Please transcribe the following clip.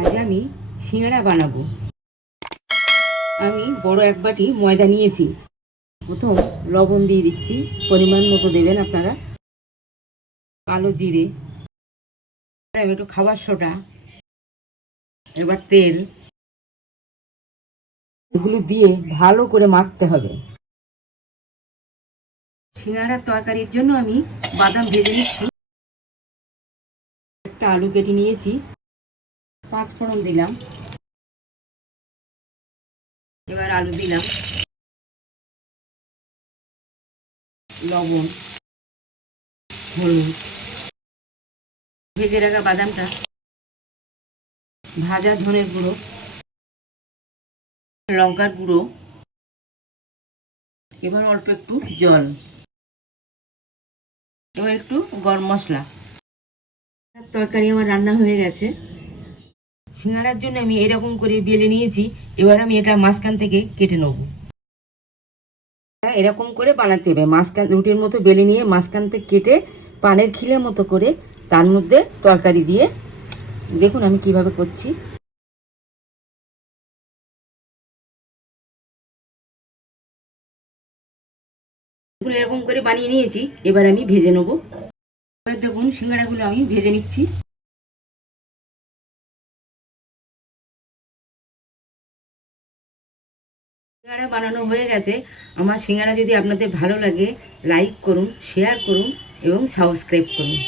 আজ আমি সিঙ্গাড়া বানাবো। আমি বড় এক বাটি ময়দা নিয়েছি। প্রথম লবণ দিয়ে দিচ্ছি, পরিমাণ মতো দেবেন আপনারা। কালো জিরে, একটু খাবার সোডা, এবার তেল, এগুলো দিয়ে ভালো করে মাখতে হবে। সিঙ্গাড়ার তরকারির জন্য আমি বাদাম ভেজে নিচ্ছি। একটা আলু কেটে নিয়েছি, 5 ফোড়ন দিলাম। এবার আলু দিলাম, লবণ, হলুদ, ভেজে রাখা বাদামটা, ভাজা ধনের গুঁড়ো, লঙ্কার গুঁড়ো, এবার অল্প একটু জল, এবার একটু গরম মশলা। তরকারি আমার রান্না হয়ে গেছে। সিঙ্গাড়ার জন্য আমি এরকম করে বেলে নিয়েছি। এবার আমি এটা মাঝখান থেকে কেটে নেব। এরকম করে বানাতে হবে, মাঝখান রুটির মতো বেলে নিয়ে মাঝখান থেকে কেটে পানের খিলের মতো করে তার মধ্যে তরকারি দিয়ে, দেখুন আমি কিভাবে করছি। এরকম করে বানিয়ে নিয়েছি, এবার আমি ভেজে নেব। দেখুন সিঙ্গাড়াগুলো আমি ভেজে নিচ্ছি। সিঙ্গাড়া বানানো হয়ে গেছে। আমার সিঙ্গাড়া যদি আপনাদের ভালো লাগে, লাইক করুন, শেয়ার করুন এবং সাবস্ক্রাইব করুন।